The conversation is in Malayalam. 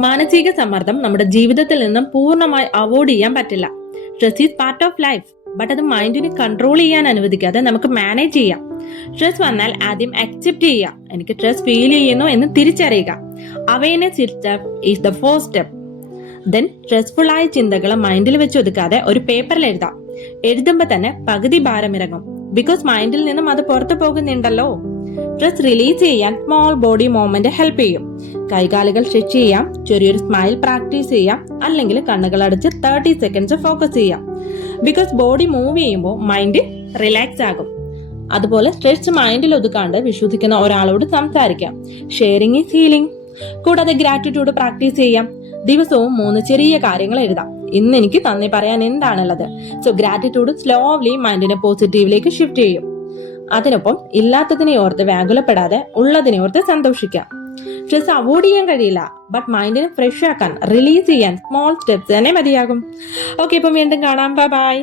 മാനസിക സമ്മർദ്ദം നമ്മുടെ ജീവിതത്തിൽ നിന്നും പൂർണ്ണമായി അവോയ്ഡ് ചെയ്യാൻ പറ്റില്ല. Stress is part of life. But അത് മൈൻഡിനെ കൺട്രോൾ ചെയ്യാൻ അനുവദിക്കാതെ നമുക്ക് മാനേജ് ചെയ്യാം. സ്ട്രെസ് വന്നാൽ ആദ്യം അക്സെപ്റ്റ് ചെയ്യുക. എനിക്ക് സ്ട്രെസ് ഫീൽ ചെയ്യുന്നു എന്ന് തിരിച്ചറിയുക. Awareness itself is the first step. Then stressful ആയ ചിന്തകൾ മൈൻഡിൽ വെച്ച് ഒതുക്കാതെ ഒരു പേപ്പറിൽ എഴുതാം. എഴുതുമ്പോൾ തന്നെ പകുതി ഭാരം ഇറങ്ങും. ബിക്കോസ് മൈൻഡിൽ നിന്നും അത് പുറത്തു പോകുന്നുണ്ടല്ലോ. സ്ട്രെസ് റിലീസ് ചെയ്യാൻ സ്മോൾ ബോഡി മൂവ്മെന്റ് ഹെൽപ്പ് ചെയ്യും. കൈകാലുകൾ സ്ട്രെച്ച് ചെയ്യാം, ചെറിയൊരു സ്മൈൽ പ്രാക്ടീസ് ചെയ്യാം, അല്ലെങ്കിൽ കണ്ണുകൾ അടച്ച് 30 സെക്കൻഡ്സ് ഫോക്കസ് ചെയ്യാം. ബിക്കോസ് ബോഡി മൂവ് ചെയ്യുമ്പോൾ മൈൻഡ് റിലാക്സ് ആകും. അതുപോലെ സ്ട്രെസ് മൈൻഡിൽ ഒതുക്കാണ്ട് വിശ്വസിക്കുന്ന ഒരാളോട് സംസാരിക്കാം. Sharing is healing. കൂടാതെ ഗ്രാറ്റിറ്റ്യൂഡ് പ്രാക്ടീസ് ചെയ്യാം. ദിവസവും 3 ചെറിയ കാര്യങ്ങൾ എഴുതാം. ഇന്ന് എനിക്ക് നന്ദി പറയാൻ എന്താണുള്ളത്. സോ ഗ്രാറ്റിറ്റ്യൂഡ് സ്ലോലി മൈൻഡിനെ പോസിറ്റീവിലേക്ക് ഷിഫ്റ്റ് ചെയ്യും. അതിനൊപ്പം ഇല്ലാത്തതിനെ ഓർത്ത് വ്യാകുലപ്പെടാതെ ഉള്ളതിനെ ഓർത്ത് സന്തോഷിക്കാം. സ്ട്രെസ് അവോയ്ഡ് ചെയ്യാൻ കഴിയില്ല, ബട്ട് മൈൻഡിനെ ഫ്രഷ് ആക്കാൻ, റിലീസ് ചെയ്യാൻ സ്മോൾ സ്റ്റെപ്സ് തന്നെ മതിയാകും. ഓക്കെ, ഇപ്പം വീണ്ടും കാണാം. ബൈ.